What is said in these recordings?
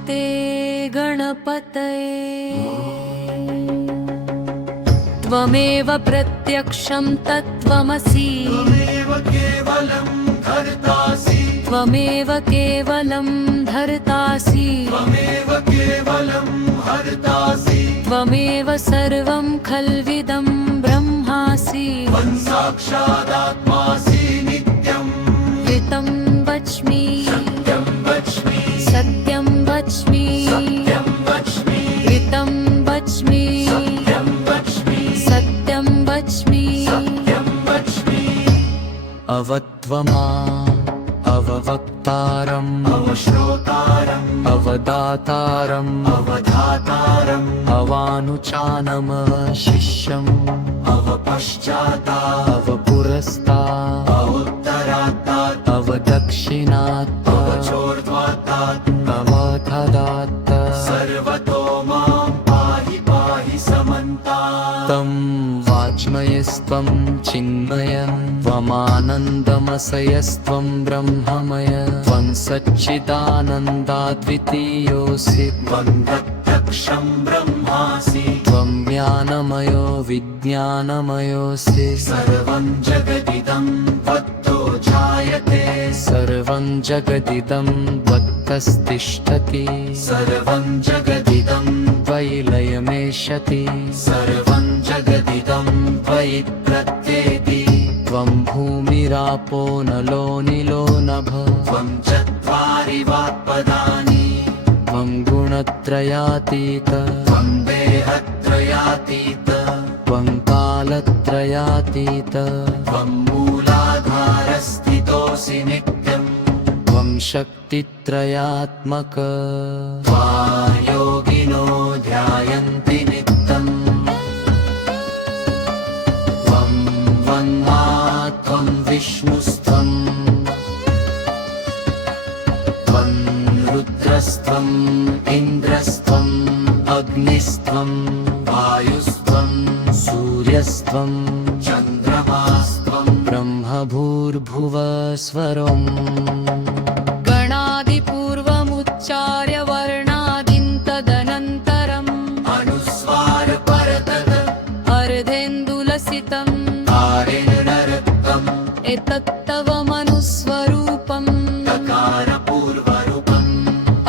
नमस्ते गणपतये। त्वमेव प्रत्यक्षं तत्त्वमसि, त्वमेव केवलं धर्तासि, त्वमेव केवलं धर्तासि, त्वमेव केवलं हर्तासि, त्वमेव सर्वं खल्विदं ब्रह्मासि। त्वं साक्षादात्मासि नित्यम्। ऋतं वच्मि, सत्यं वच्मि, सत्यं वच्मि, सत्यं वच्मि, ऋतं वच्मि, सत्यं वच्मि, सत्यं वच्मि। सत्यं वच्मि। अवत्वमा अववक्तारम् अवश्रोतारम् अवदातारम् अवधातारम् अवानुचानमशिष्यम् अवपश्चाता अवपुरस्ता अवोत्तरात्तात् अवदक्षिणात् अवचोर्ध्वात्तात् अवथदात् सर्वतो मां पाहि पाहि समन्तात्। तं वाच्मयस्त्वं चिन्मय त्वमानन्दमसयस्त्वं ब्रह्ममय त्वं सच्चिदानन्दाद्वितीयोऽसि त्वं प्रत्यक्षं ब्रह्मासि, त्वं ज्ञानमयो विज्ञानमयोऽसि सर्वं जगदिदं त्वत्तो जायते, सर्वं जगदिदं त्वत्तस्तिष्ठति सर्वं जगदिदं त्वयि लयमेष्यति सर्वं जगदिदं त्वयि प्रत्येति। त्वं भूमिरापो नलो निलो नभ त्वं चत्वारि वाक्पदानि, त्वं गुणत्रयातीत त्वं देहत्रयातीत, त्वं कालत्रयातीत त्वं मूलाधारस्थितोऽसि नित्यम्। त्वं शक्तित्रयात्मक त्वां योगिनो ध्यायन्ति नित्यम्। त्वं ब्रह्मा त्वं विष्णुस्त्वम्, त्वं रुद्रस्त्वम् इन्द्रस्त्वम् अग्निस्त्वं वायुस्त्वं सूर्यस्त्वं चन्द्रमास्त्वं ब्रह्मभूर्भुवस्वरम् गणादिपूर्वमुच्चार्य वर्णादिं तदनन्तरम् अनुस्वारपरतः अर्धेन्दुलसितम् कारेणरक्तम् एतत्तव मनुस्वरूपम् तकारपूर्वरूपम्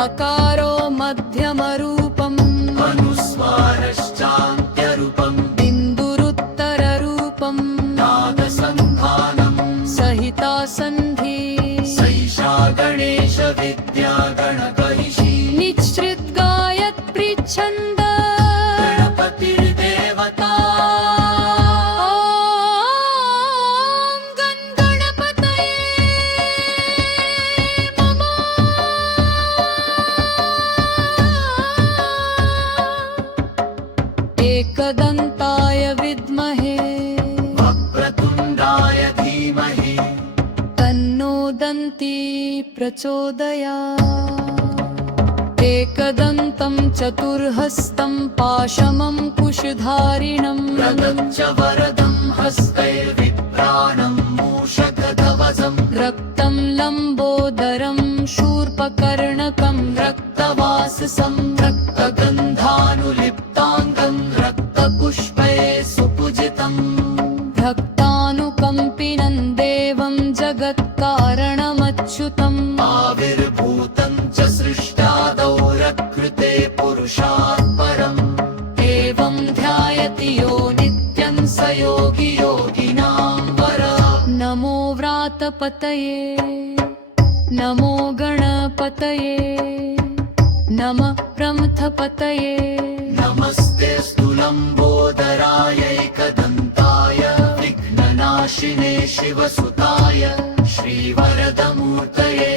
अकारो मध्यमरूपम् अनुस्वारश्चान्त्यरूपम् बिन्दुरुत्तररूपम् नादसन्धानम् सहिता सन्धि सैषा गणेशविद्या गणकैषी निःसृद्गायत्रीच्छन्द गणपतिर्देवता। ॐ गणपतये नमः। एकदन्ताय विद्महे वक्रतुण्डाय धीमहि तन्नो दन्ती प्रचोदयात्। एकदन्तं चतुर्हस्तं पाशमं कुशधारिणम् प्रदच्च वरदं हस्तैर्विप्राणं मूषकध्वजम् रक्तं लम्बोदरं शूर्पकर्णकं रक्तवाससं रक्तगन्धानुलिप्ताङ्गं रक्तपुष्पै सुपूजितम् भक्तानुकम्पिनं देवं जगत्कारणमच्युतम् आविर्भूतं च सृष्ट्यादौ रकृते पुरुषात् परम् एवं ध्यायति यो नित्यं स योगी योगिनां वरः। नमो व्रातपतये नमो गणपतये नमः प्रमथपतये नमस्ते स्थूलम्बोदरायैकदन्ताय विघ्ननाशिने शिवसुताय श्रीवरदमूर्तये।